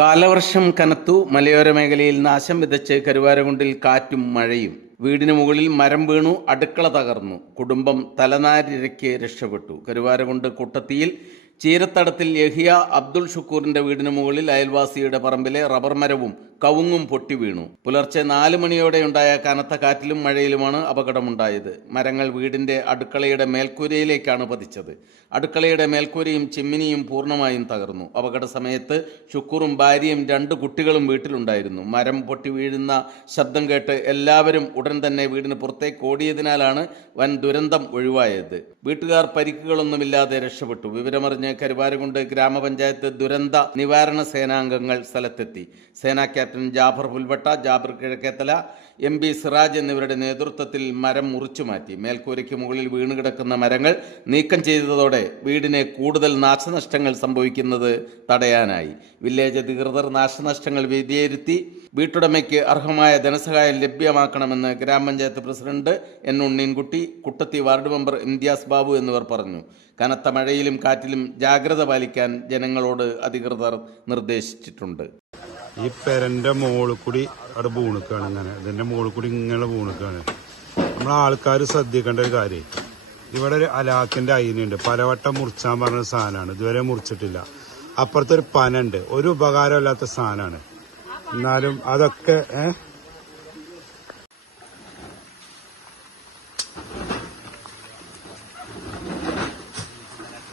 കാലവർഷം കനത്തു. മലയോര മേഖലയിൽ നാശം വിതച്ച് കരുവാരകുണ്ടിൽ കാറ്റും മഴയും. വീടിന് മുകളിൽ മരം വീണു, അടുക്കള തകർന്നു. കുടുംബം തലനാരിഴയ്ക്ക് രക്ഷപ്പെട്ടു. കരുവാരകുണ്ട് കുട്ടത്തിയിൽ ചീരത്തടത്തിൽ യഹിയ അബ്ദുൾ ഷുക്കൂറിന്റെ വീടിന് മുകളിൽ അയൽവാസിയുടെ പറമ്പിലെ റബ്ബർ മരവും കവുങ്ങും പൊട്ടി വീണു. പുലർച്ചെ 4 മണിയോടെയുണ്ടായ കനത്ത കാറ്റിലും മഴയിലുമാണ് അപകടമുണ്ടായത്. മരങ്ങൾ വീടിന്റെ അടുക്കളയുടെ മേൽക്കൂരയിലേക്കാണ് പതിച്ചത്. അടുക്കളയുടെ മേൽക്കൂരയും ചിമ്മിനിയും പൂർണ്ണമായും തകർന്നു. അപകട സമയത്ത് ഷുക്കൂറും ഭാര്യയും 2 കുട്ടികളും വീട്ടിലുണ്ടായിരുന്നു. മരം പൊട്ടി വീഴുന്ന ശബ്ദം കേട്ട് എല്ലാവരും ഉടൻ തന്നെ വീടിന് പുറത്തേക്ക് ഓടിയതിനാലാണ് വൻ ദുരന്തം ഒഴിവായത്. വീട്ടുകാർ പരിക്കുകളൊന്നുമില്ലാതെ രക്ഷപ്പെട്ടു. വിവരമറിഞ്ഞ് കരുവാരകുണ്ട് ഗ്രാമപഞ്ചായത്ത് ദുരന്ത നിവാരണ സേനാംഗങ്ങൾ സ്ഥലത്തെത്തി. സേനാ ക്യാപ്റ്റൻ ജാഫർ പുൽവട്ട, ജാബിർ കിഴക്കേത്തല, MP സിറാജ് എന്നിവരുടെ നേതൃത്വത്തിൽ മരം മുറിച്ചുമാറ്റി. മേൽക്കൂരയ്ക്ക് മുകളിൽ വീണുകിടക്കുന്ന മരങ്ങൾ നീക്കം ചെയ്തതോടെ വീടിന് കൂടുതൽ നാശനഷ്ടങ്ങൾ സംഭവിക്കുന്നത് തടയാനായി. വില്ലേജ് അധികൃതർ നാശനഷ്ടങ്ങൾ വിലയിരുത്തി വീട്ടുടമയ്ക്ക് അർഹമായ ധനസഹായം ലഭ്യമാക്കണമെന്ന് ഗ്രാമപഞ്ചായത്ത് president N Unneenkutty, കുട്ടത്തി ward member Imtiaz Babu എന്നിവർ പറഞ്ഞു. കനത്ത മഴയിലും കാറ്റിലും ജാഗ്രത പാലിക്കാൻ ജനങ്ങളോട് അധികൃതർ നിർദ്ദേശിച്ചിട്ടുണ്ട്. ഈ പെരന്റെ മുകളിൽ കൂടി അവിടെ വീണുക്കാണ്. ഇങ്ങനെ ഇതിന്റെ മുകളിൽ കൂടി ഇങ്ങനെ വീണുക്കാണ്. നമ്മളെ ആൾക്കാർ ശ്രദ്ധിക്കേണ്ട ഒരു കാര്യം, ഇവിടെ ഒരു അലാക്കിന്റെ അയിനുണ്ട്. പലവട്ടം മുറിച്ചാൻ പറഞ്ഞ സാധനമാണ്, ഇതുവരെ മുറിച്ചിട്ടില്ല. അപ്പുറത്തൊരു പനുണ്ട്, ഒരു ഉപകാരമില്ലാത്ത സാധനമാണ്. എന്നാലും അതൊക്കെ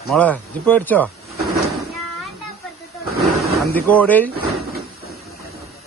മോളെ ഇജ്ജ് പേടിച്ചോ? അന്തിക്കോടെ